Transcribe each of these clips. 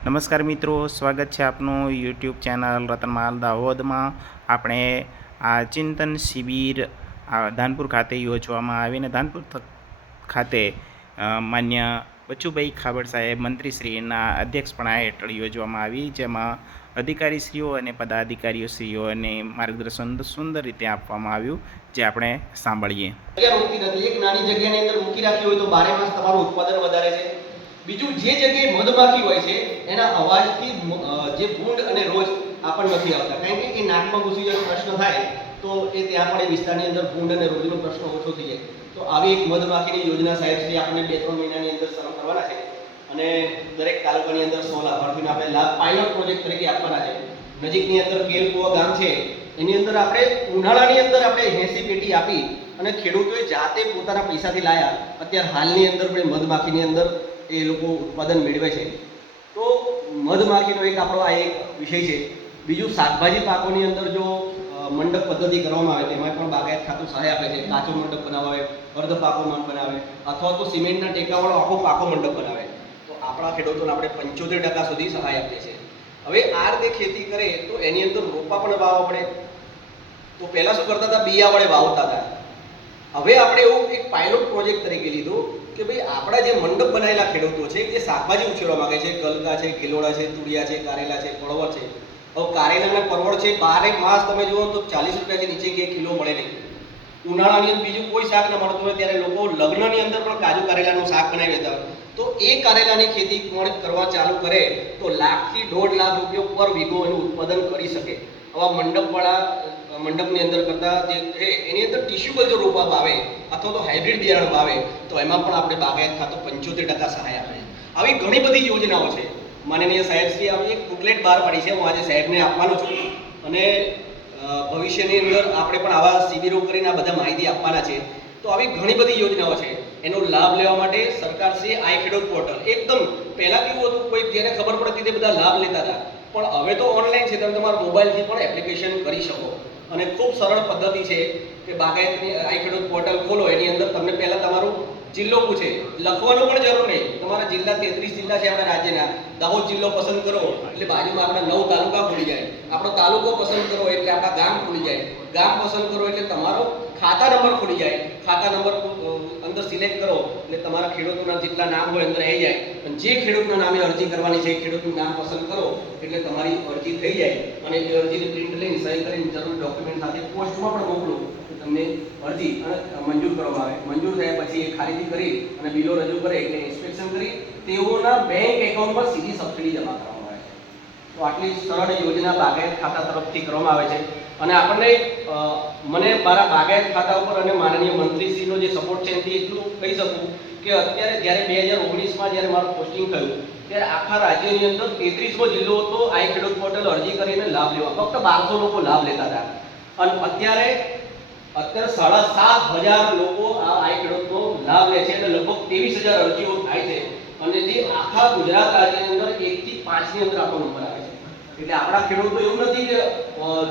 નમસ્કાર મિત્રો, સ્વાગત છે આપનું યુટ્યુબ ચેનલ રતનમાલ દાહોદમાં. આપણે આ ચિંતન શિબિર ધાનપુર ખાતે યોજવામાં આવીને ધાનપુર ખાતે માન્ય બચુભાઈ ખાબડ સાહેબ, મંત્રીશ્રીના અધ્યક્ષપણા હેઠળ યોજવામાં આવી, જેમાં અધિકારીશ્રીઓ અને પદાધિકારીઓશ્રીઓને માર્ગદર્શન સુંદર રીતે આપવામાં આવ્યું, જે આપણે સાંભળીએ. એક નાની જગ્યાની અંદર મૂકી રાખી હોય તો બારે માસ તમારું ઉત્પાદન વધારે છે. બીજું જે જગ્યાએ મધમાખી હોય છે, એના અવાજથી જે ભૂંડ અને રોજ આપણને નથી આવતા. કારણ કે એ નાકમાં ઘૂસી જાય પ્રશ્ન થાય, તો એ ત્યાં પણ એ વિસ્તારની અંદર ભૂંડ અને રોજનો પ્રશ્ન ઓછો થઈ જાય. તો આવી એક મધમાખીની યોજના સાહેબ શ્રી આપણને બે ત્રણ મહિનાની અંદર શરૂ કરવાના છે અને દરેક તાલુકાની અંદર સો લાભાર્થીને આપણે લાભ પાયલોટ પ્રોજેક્ટ તરીકે આપવાના છે. નજીકની અંદર કેલકુવા ગામ છે, એની અંદર આપણે ઉનાળાની અંદર આપણે એસી પેટી આપી અને ખેડૂતોએ જાતે પોતાના પૈસાથી લાયા. અત્યારે હાલની અંદર પણ મધમાખીની અંદર એ લોકો ઉત્પાદન મેળવે છે. તો મધમાખીનો એક આપણો આ એક વિષય છે. બીજું શાકભાજી પાકોની અંદર જો મંડપ પદ્ધતિ કરવામાં આવે, તેમાં પણ બાગાયત ખાતું સહાય આપે છે. કાચો મંડપ બનાવે અર્ધ પાકો મંડપ બનાવે, અથવા તો સિમેન્ટના ટેકાવાળો આખો પાકો મંડપ બનાવે. તો આપણા ખેડૂતોને આપણે પંચોતેર ટકા સુધી સહાય આપીએ છીએ. હવે આ રીતે ખેતી કરે તો એની અંદર રોપા પણ વાવવા પડે. તો પહેલાં શું કરતા હતા? બિયા વડે વાવતા હતા. હવે આપણે એવું એક પાયલોટ પ્રોજેક્ટ તરીકે લીધું કે ભાઈ આપણા જે મંડપ બનાવેલા ખેડૂતો છે જે શાકભાજી ઉછેરવા માંગે છે. ગલકા છે, ગિલોડા છે, તુરિયા છે, કારેલા છે પરવળ છે. હવે કારેલા અને પરવળ છે, બારે માસ તમે જુઓ તો ચાલીસ રૂપિયાથી નીચે કે કિલો મળે નહીં. ઉનાળાની અંદર બીજું કોઈ શાક ન મળતું હોય ત્યારે લોકો લગ્નની અંદર પણ કાજુ કારેલાનું શાક બનાવી લેતા તો એ કારેલાની ખેતી કોણ કરવા ચાલુ કરે તો લાખથી દોઢ લાખ રૂપિયા પર વીઘો એનું ઉત્પાદન કરી શકે. આવા મંડપવાળા મંડપની અંદર કરતા જે એની અંદર ટિશ્યુ કલ્ચર રોપવા વાવે અથવા તો હાઇબ્રિડ બિયારણ વાવે તો એમાં પણ આપણે બાગાયત ખાતો પંચોતેર ટકા સહાય આપે. આવી ઘણી બધી યોજનાઓ છે. માનનીય સાહેબશ્રી, આવી એક બુકલેટ બહાર પાડી છે, હું આજે સાહેબને આપવાનો છું. અને ભવિષ્યની અંદર આપણે પણ આવા શિબિરો કરીને આ બધા માહિતી આપવાના છે. તો આવી ઘણી બધી યોજનાઓ છે. એનો લાભ લેવા માટે સરકારશ્રી આઈ ખેડૂત પોર્ટલ. એકદમ પહેલાં કેવું હતું, કોઈ જેને ખબર પડતી તે બધા લાભ લેતા હતા. પણ હવે તો ઓનલાઈન છે, તમે તમારા મોબાઈલથી પણ એપ્લિકેશન કરી શકો. અને ખૂબ સરળ પદ્ધતિ છે કે બાગાયતની આઈ ખેડૂત પોર્ટલ ખોલો, એની અંદર તમને પહેલાં તમારું જિલ્લો પૂછે. લખવાનું પણ જરૂર નહીં. તમારા જિલ્લા તેત્રીસ જિલ્લા છે આપણા રાજ્યના. દાહોદ જિલ્લો પસંદ કરો, એટલે બાજુમાં આપણા નવ તાલુકા ખુલી જાય. આપણો તાલુકો પસંદ કરો, એટલે આપણા ગામ ખુલી જાય. ગામ પસંદ કરો, એટલે તમારો ખાતા નંબર ખુલી જાય. ખાતા નંબર અ, અંદર સિલેક્ટ કરો એટલે તમારા ખેડૂતોના જેટલા નામ હોય અંદર આવી જાય. અને જે ખેડૂતના નામે અરજી કરવાની છે એ ખેડૂતનું નામ પસંદ કરો એટલે તમારી અરજી થઈ જાય. અને એ અરજીની પ્રિન્ટ લઈને સહી કરીને જરૂર ડોક્યુમેન્ટ સાથે પોસ્ટમાં પણ મોકલો તો તમને અરજી મંજૂર કરવામાં આવે. મંજૂર થયા પછી એ ખરીદી કરી અને બિલો રજૂ કરે એટલે ઇન્સ્પેક્શન કરી તેઓના બેંક એકાઉન્ટમાં સીધી સબસિડી જમા કરવામાં આવે. તો આટલી સરળ યોજના બાગાયત ખાતા તરફથી કરવામાં આવે છે. અને આપણને મને મારા બાગાયત ખાતા ઉપર અને માનનીય મંત્રીશ્રીનો જે સપોર્ટ છે એનાથી એટલું કહી શકું કે અત્યારે જ્યારે બે હજાર ઓગણીસમાં જ્યારે મારું પોસ્ટિંગ થયું, ત્યારે આખા રાજ્યની અંદર તેત્રીસમો જિલ્લો હતો આઈ ખેડૂત પોર્ટલ અરજી કરીને લાભ લેવા. ફક્ત બારસો લોકો લાભ લેતા હતા. અને અત્યારે અત્યારે સાડા સાત હજાર લોકો આ આઈ ખેડૂતનો લાભ લે છે અને લગભગ ત્રેવીસ હજાર અરજીઓ થાય છે. અને જે આખા ગુજરાત રાજ્યની અંદર એકથી પાંચની અંદર આપણો નંબર એટલે આપણા ખેડૂતો એવું નથી કે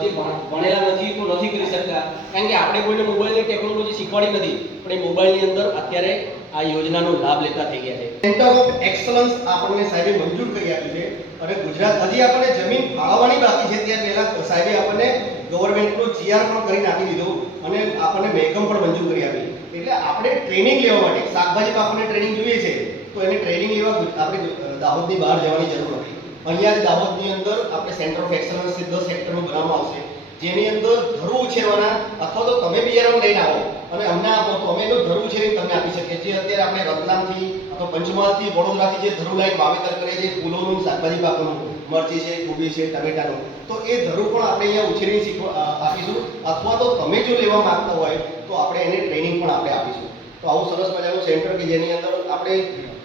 જે ભણેલા નથી તો નથી કરી શકતા. કારણ કે આપણે કોઈને મોબાઈલની ટેકનોલોજી શીખવાડી નથી, પણ એ મોબાઈલની અંદર અત્યારે આ યોજનાનો લાભ લેતા થઈ ગયા છે. સેન્ટર ઓફ એક્સલન્સ આપણને સાહેબે મંજૂર કરી આપ્યું છે. અને ગુજરાત, હજી આપણને જમીન ફાળવવાની બાકી છે ત્યાં પહેલા સાહેબે આપણને ગવર્મેન્ટનો જીઆર પણ કરી નાખી દીધો અને આપણને મહેકમ પણ મંજૂર કરી આપી એટલે આપણે ટ્રેનિંગ લેવા માટે શાકભાજીમાં આપણને ટ્રેનિંગ જોઈએ છે, તો એને ટ્રેનિંગ લેવા આપણે દાહોદની બહાર જવાની જરૂર નથી. અહીંયા દાહોદની અંદર આપણે સેન્ટર ઓફ એક્સલન્સ દસ હેક્ટરનું બનાવવામાં આવશે. જેની અંદર ધરું ઉછેરવાના, અથવા તો તમે બિયારણ લઈને આવો. અને અમને આપો તો અમે એનું ધરું તમને આપી શકીએ જે અત્યારે આપણે રતલામથી, અથવા પંચમહાલથી વડોદરાથી જે ધરું લાઈન વાવેતર કરીએ છીએ ફૂલોનું, શાકભાજી પાકોનું, મરચી છે, કોબી છે, ટમેટાનું, તો એ ધરું પણ આપણે અહીંયા ઉછેરીને શીખવા આપીશું. અથવા તો તમે જો લેવા માંગતા હોય, તો આપણે એને ટ્રેનિંગ પણ આપણે આપીશું. તો આવું સરસ મજાનું સેન્ટર કે જેની અંદર આપણે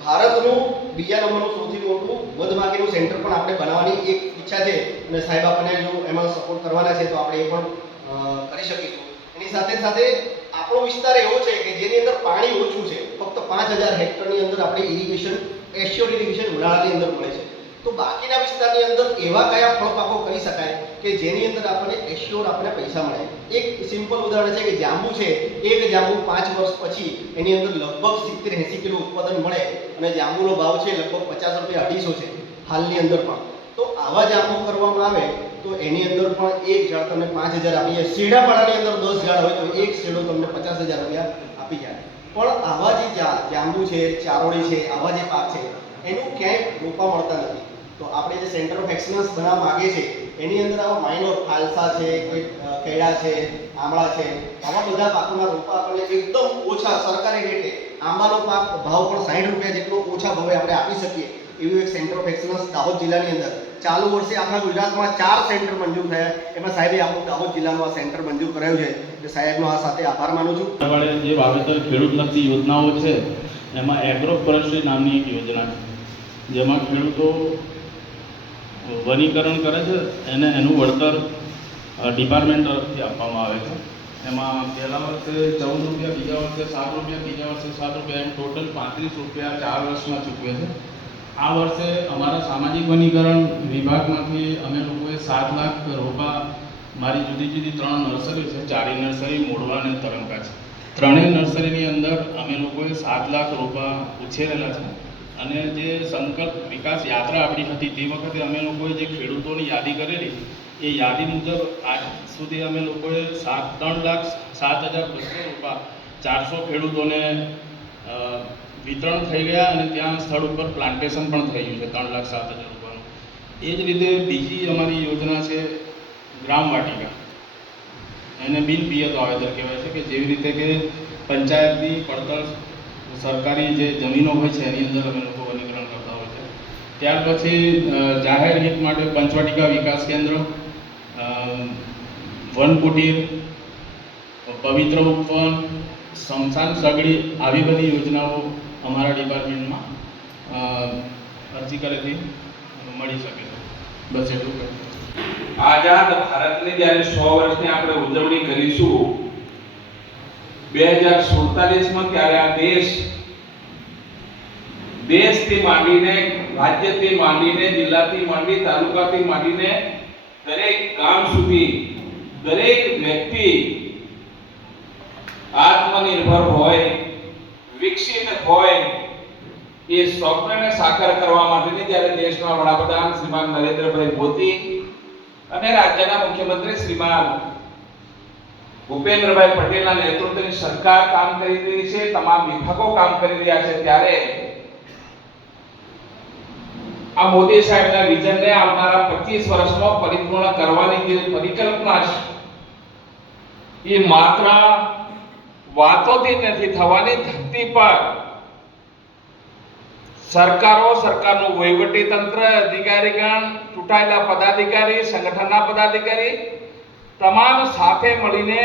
ભારતનું બીજા નંબરનું સૌથી મોટું મધમાખીનું સેન્ટર પણ આપણે બનાવવાની એક ઈચ્છા છે અને સાહેબ આપણને જો એમાં સપોર્ટ કરવાના છે તો આપણે એ પણ કરી શકીશું. એની સાથે સાથે આપણો વિસ્તાર એવો છે કે જેની અંદર પાણી ઓછું છે. ફક્ત પાંચ હજાર હેક્ટરની અંદર આપણે ઇરિગેશન એશ્યોર ઇરિગેશન ઉનાળાની અંદર મળે છે. તો બાકીના વિસ્તારની અંદર એવા કયા ફળ પાકો કરી શકાય કે જેની અંદર આપણને એશ્યોર આપણને પૈસા મળે? એક સિમ્પલ ઉદાહરણ છે કે જાંબુ છે, એક જાંબુ પાંચ વર્ષ પછી એની અંદર લગભગ સિત્તેર એંસી કિલો ઉત્પાદન મળે અને જાંબુનો ભાવ છે લગભગ પચાસ રૂપિયા અઢીસો છે હાલની અંદર પણ. તો આવા જાંબુ કરવામાં આવે તો એની અંદર પણ એક ઝાડ તમને પાંચ હજાર આપી જાય. શેડાપાડાની અંદર દસ ઝાડ હોય તો એક શેડો તમને પચાસ હજાર રૂપિયા આપી જાય. પણ આવા જે, જાંબુ છે, ચારોળી છે, આવા જે પાક છે, એનું ક્યાંય રોપા મળતા નથી. તો આપણે જે સેન્ટર ઓફ એક્સલન્સ બનાવવા માગે છે એની અંદર આવા માઇનોર ખાલસા છે, કોઈ કેળા છે, આમળા છે, આવા બધા પાકોના રોપા આપણને એકદમ ઓછા સરકારી રેટે આંબાનો પાક ભાવ પણ સાઠ રૂપિયા જેટલો ઓછા ભાવે આપણે આપી શકીએ, એવું એક સેન્ટર ઓફ એક્સલન્સ દાહોદ જિલ્લાની અંદર. ચાલુ વર્ષે આપણા ગુજરાતમાં ચાર સેન્ટર મંજૂર થયા. એમાં સાહેબે આપણું દાહોદ જિલ્લાનું આ સેન્ટર મંજૂર કરાયું છે. એટલે સાહેબનો આ સાથે આભાર માનું છું. જે વાવેતર ખેડૂતલક્ષી યોજનાઓ છે, એમાં એગ્રો નામની એક યોજના છે. જેમાં ખેડૂતો વનીકરણ કરે છે, એને એનું વળતર ડિપાર્ટમેન્ટ તરફથી આપવામાં આવે છે. એમાં પહેલા વર્ષે ચૌદ રૂપિયા, બીજા વર્ષે સાત રૂપિયા, ત્રીજા વર્ષે સાત રૂપિયા, એમ ટોટલ પાંત્રીસ રૂપિયા ચાર વર્ષમાં ચૂકવે છે. આ વર્ષે અમારા સામાજિક વનીકરણ વિભાગમાંથી અમે લોકોએ સાત લાખ રોપા મારી જુદી જુદી ત્રણ નર્સરી છે ચારી નર્સરી મોડવા અને તરંકા છે. ત્રણેય નર્સરીની અંદર અમે લોકોએ સાત લાખ રોપા ઉછેરેલા છે. અને જે સંકલ્પ વિકાસ યાત્રા આપણી હતી, તે વખતે અમે લોકોએ જે ખેડૂતોની યાદી કરેલી, એ યાદી મુજબ આજ સુધી અમે લોકોએ સાત, ત્રણ લાખ સાત હજાર બસો રોપા ચારસો ખેડૂતોને વિતરણ થઈ ગયા અને ત્યાં સ્થળ ઉપર પ્લાન્ટેશન પણ થઈ ગયું છે, ત્રણ લાખ સાત હજાર રૂપિયાનું. એ જ રીતે બીજી અમારી યોજના છે ગ્રામ વાટિકા. એને બિન પિયત વાવેતર કહેવાય છે કે જેવી રીતે કે પંચાયતની પડતર સરકારી જે જમીનો હોય છે, એની અંદર અમે લોકો વનીકરણ કરતા હોય છે. ત્યાર પછી જાહેર હિત માટે પંચવાટિકા વિકાસ કેન્દ્ર વન કુટીર, પવિત્ર ઉપવન સ્મશાન સગડી આવી બધી યોજનાઓ અમારા ડિપાર્ટમેન્ટમાં અરજી કરેથી મળી શકે છે. બસ એટલું આઝાદ ભારતની જ્યારે સો વર્ષની આપણે ઉજવણી કરીશું બે હજાર સુડતાલીસમાં ત્યારે આ દેશ દેશથી માંડીને, રાજ્યથી માંડીને, જિલ્લાથી માંડી, તાલુકાથી માંડીને દરેક ગામ સુધી દરેક વ્યક્તિ આત્મનિર્ભર હોય, વિકસિત હોય એ સ્વપ્નને સાકાર કરવા માટેની જ્યારે દેશના વડાપ્રધાન શ્રીમાન નરેન્દ્રભાઈ મોદી અને રાજ્યના મુખ્યમંત્રી શ્રીમાન ભૂપેન્દ્રભાઈ પટેલના નેતૃત્વની સરકાર કામ કરી રહી છે, તમામ વિભાગો કામ કરી રહ્યા છે ત્યારે આ મોદી સાહેબના વિઝનને આવનારા 25 વર્ષમાં પરિપૂર્ણ કરવાની જે પરિકલ્પના છે, એ માત્ર વાતોથી નથી, થવાની ધરતી પર સરકારો, સરકારનું વહીવટી તંત્ર અધિકારીગણ, ચૂંટાયેલા પદાધિકારી, સંગઠનના પદાધિકારી તમામ સાથે મળીને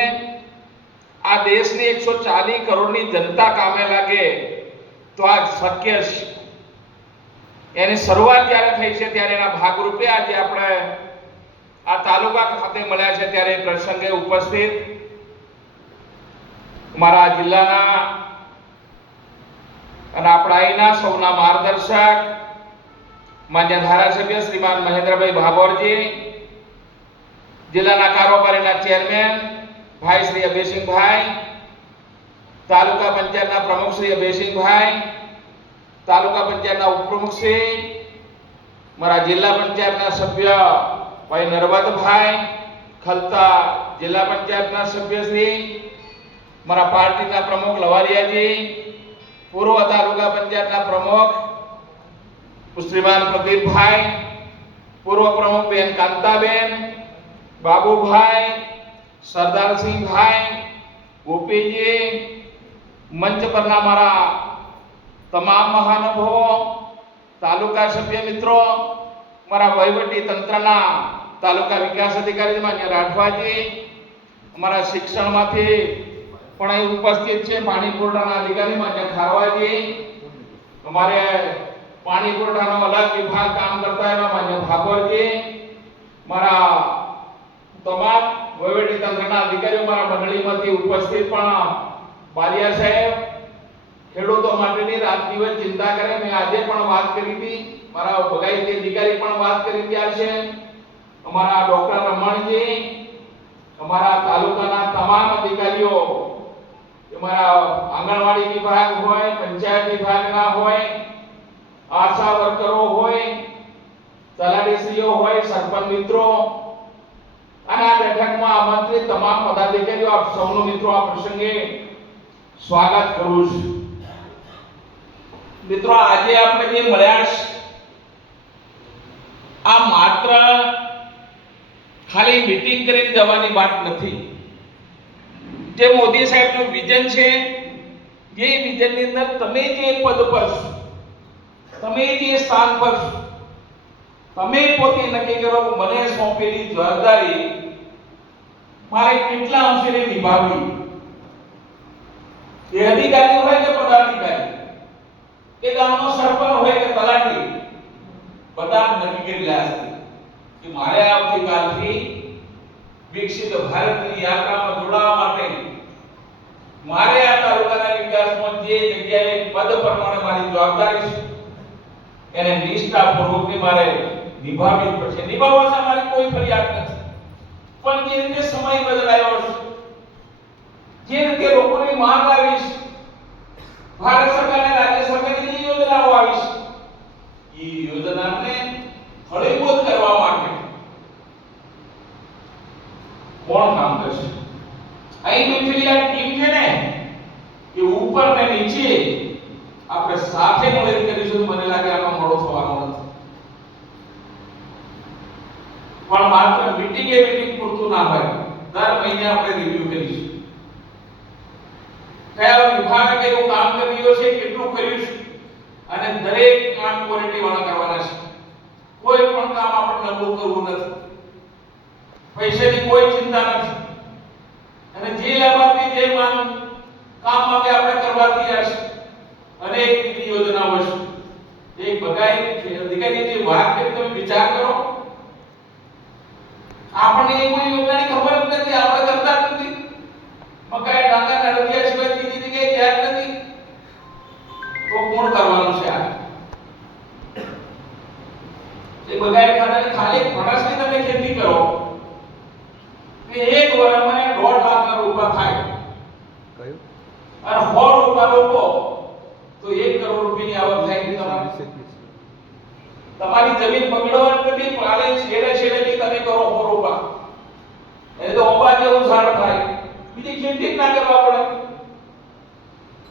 આ દેશની એકસો ચાલીસ કરોડની જનતા કામે લાગે તો આ શક્ય એની શરૂઆત જ્યારે થઈ છે ત્યારે એના ભાગરૂપે આજે આપણે આ તાલુકા ખાતે મળ્યા છે ત્યારે પ્રસંગે ઉપસ્થિત મારા જિલ્લાના અને આપણા અહીંના સૌના માર્ગદર્શક, માન્ય ધારાસભ્ય શ્રીમાન મહેન્દ્રભાઈ ભાભોરજી જિલ્લાના કારોબારીના ચેરમેન ભાઈ શ્રી અભયસિંહભાઈ, તાલુકા પંચાયતના પ્રમુખ શ્રી અભયસિંહભાઈ, તાલુકા પંચાયતના ઉપપ્રમુખશ્રી મારા જિલ્લા પંચાયતના સભ્ય ભાઈ નરવદભાઈ ખલતા જિલ્લા પંચાયતના સભ્યશ્રી મારા પાર્ટીના પ્રમુખ લવારિયાજી, પૂર્વ તાલુકા પંચાયતના પ્રમુખ શ્રીમાન પ્રદીપભાઈ, પૂર્વ પ્રમુખ બેન કાંતાબેન બાબુભાઈ, સરદારસિંહભાઈ, ગોપીજી, મંચ પરના મારા તમામ મહાનુભાવો, તાલુકા સભ્ય મિત્રો, મારા વહીવટી તંત્રના તાલુકા વિકાસ અધિકારી માન્ય રાઠવાજી, અમારા શિક્ષણમાંથી પણ અહીં ઉપસ્થિત છે પાણીપુરડાના અધિકારી માન્ય ખારવાજી. અમારે પાણીપુરડાનો અલગ વિભાગ કામ કરતા એવા માન્ય ભાગવતજી. મારા તમામ વહીવટી તંત્રના અધિકારીઓ મારા મંડળીમાંથી ઉપસ્થિત પણ બારિયા સાહેબ, ખેડૂતો માટેની રાત દિવસ ચિંતા કરે. મેં આજે પણ વાત કરી હતી. મારા બગાઈ અધિકારી પણ વાત કરી ત્યાં છે. અમારા ડોક્ટર રમણજી, અમારા તાલુકાના તમામ અધિકારીઓ અમારા આંગણવાડી વિભાગ હોય, પંચાયત વિભાગના હોય, આશા વર્કરો હોય, તલાટીશ્રીઓ હોય, સરપંચ મિત્રો અને આ બેઠકમાં આમંત્રિત તમામ પદાધિકારીઓ, આપ સૌનો મિત્રો આ પ્રસંગે સ્વાગત કરું છું. મિત્રો, આજે આપણે જે મળ્યા આ માત્ર ખાલી મીટિંગ કરીને જવાની વાત નથી. જે મોદી સાહેબનું વિઝન છે એ વિઝનની અંદર તમે જે પદ પર તમે જે સ્થાન પર તમે પોતે નક્કી કરો મને સોંપેલી જવાબદારી મારે કેટલા અંશે નિભાવવી એ અધિકારી હોય કે પદાધિકારી? એ ગામનો સરપંચ હોય કે તલાટી? બધા જ નક્કી કરી રહ્યા છે કે મારે આવતીકાલથી વિકસિત ભારતની યાત્રામાં જોડાવા માટે મારે આ તાલુકાના વિકાસમાં જે જગ્યાએ પદ પ્રમાણે મારી જવાબદારી છે, એને નિષ્ઠાપૂર્વકની મારે નિભાવવી જ પડશે. નિભાવવા છે મારી કોઈ ફરિયાદ નથી. પણ જે રીતે સમય બદલાયો છે જે રીતે લોકોની માંગ આવી છે ભારત સરકાર અને રાજ્ય સરકારની જે યોજનાઓ આવી છે એ યોજનાને ફળીભૂત કરવા માટે કોણ કામ કરશે અહીં બેઠેલી આ ટીમ છે ને એ ઉપર ને નીચે આપણે સાથે મળીને કરીશું તો મને લાગે આમાં મોડો થવાનો નથી પણ માત્ર મીટિંગ એ મીટિંગ પૂરતું ના હોય દર મહિને આપણે રિવ્યુ કરીશું કયા વિભાગે કયું કામ કરી રહ્યો છે કેટલું કર્યું છે? અને દરેક કામ ક્વોલિટી વાળા કરવાના છે. કોઈ પણ કામ આપણે નબળું કરવું નથી. પૈસાની કોઈ ચિંતા નથી. અને જે લાભાર્થી જે માન કામ માટે આપણે કરવા તૈયાર છે અનેક વિવિધ યોજનાઓ છે. એક બગાઈ અધિકારી જે વાત કરી તમે વિચાર કરો. આપણને કોઈ યોજનાની ખબર જ નથી. આપણે કરતા જ નથી. મકાઈ ડાંગર નડતિયા કોણ કરવાનું છે આ? એ બગાડ ખાતાની ખાલી ફણસની તમે ખેતી કરો. કે એક વર્ષમાં દોઢ લાખ રૂપિયા થાય. કયું? અને સો રૂપિયા રોપો તો એક કરોડ રૂપિયાની આવક થાય તમારી. તમારી જમીન પકડવા નથી પાલે છેડે છેડે બી તમે કરો સો રૂપિયા એટલે તો ઓબા જેવું ઝાડ થાય. બીજી ખેતી ના કરવા પડે.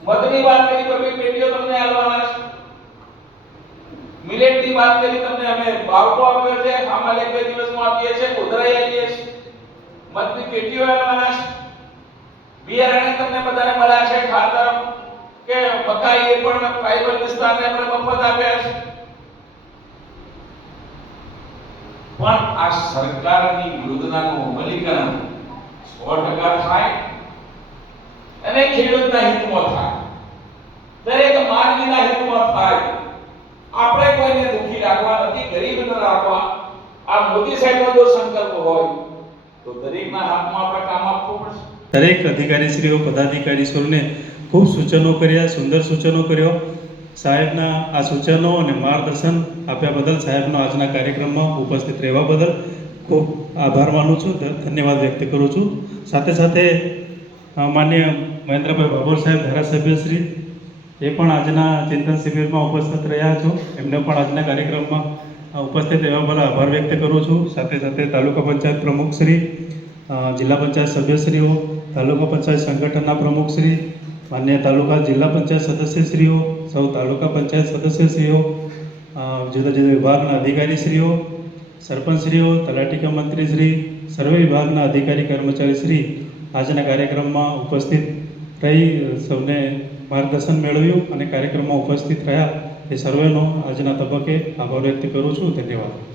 મધની વાત કરી તો બે પેટીઓ તમને આલવાના છે. મિલેટની વાત કરી તમને અમે બાવકો આપ્યો છે. આમાં એક બે દિવસમાં આપીએ છે ગોધરાઈ આપીએ છે મધની પેટીઓ આલવાના છે. બિયારણે તમને બધાને મળ્યા છે, ખાતર કે મકાઈ એ પણ ટ્રાઇબલ વિસ્તારને આપણે મફત આપ્યા છે. પણ આ સરકારની યોજનાનું અમલીકરણ 100% થાય અને ખેડૂતના હિતમાં થાય. દરેક માનવીના હિતમાં થાય. આપણે કોઈને દુખી રાખવા નથી ગરીબને રાખવા. આ મોદી સાહેબનો જો સંકલ્પ હોય, તો દરેકના હાથમાં આપણે કામ આપવું પડશે. દરેક અધિકારીશ્રીઓ, પદાધિકારીશ્રીઓને ખૂબ સૂચનો કર્યા, સુંદર સૂચનો કર્યો. સાહેબના આ સૂચનો અને માર્ગદર્શન આપ્યા બદલ સાહેબનો આજના કાર્યક્રમમાં ઉપસ્થિત રહેવા બદલ ખૂબ આભાર માનું છું. ધન્યવાદ વ્યક્ત કરું છું. સાથે સાથે માન્ય મહેન્દ્રભાઈ બાબોર સાહેબ, ધારાસભ્યશ્રી, એ પણ આજના ચિંતન શિબિરમાં ઉપસ્થિત રહ્યા છો. એમને પણ આજના કાર્યક્રમમાં ઉપસ્થિત રહેવા બદલ આભાર વ્યક્ત કરું છું. સાથે સાથે તાલુકા પંચાયત પ્રમુખશ્રી જિલ્લા પંચાયત સભ્યશ્રીઓ, તાલુકા પંચાયત સંગઠનના પ્રમુખશ્રી, માન્ય તાલુકા જિલ્લા પંચાયત સદસ્યશ્રીઓ, સૌ તાલુકા પંચાયત સદસ્યશ્રીઓ જુદા જુદા વિભાગના અધિકારીશ્રીઓ, સરપંચશ્રીઓ, તલાટીકા મંત્રીશ્રી, સર્વે વિભાગના અધિકારી કર્મચારીશ્રી આજના કાર્યક્રમમાં ઉપસ્થિત રહી સૌને માર્ગદર્શન મેળવ્યું અને કાર્યક્રમમાં ઉપસ્થિત રહ્યા એ સર્વેનો આજના તબક્કે આભાર વ્યક્ત કરું છું. ધન્યવાદ.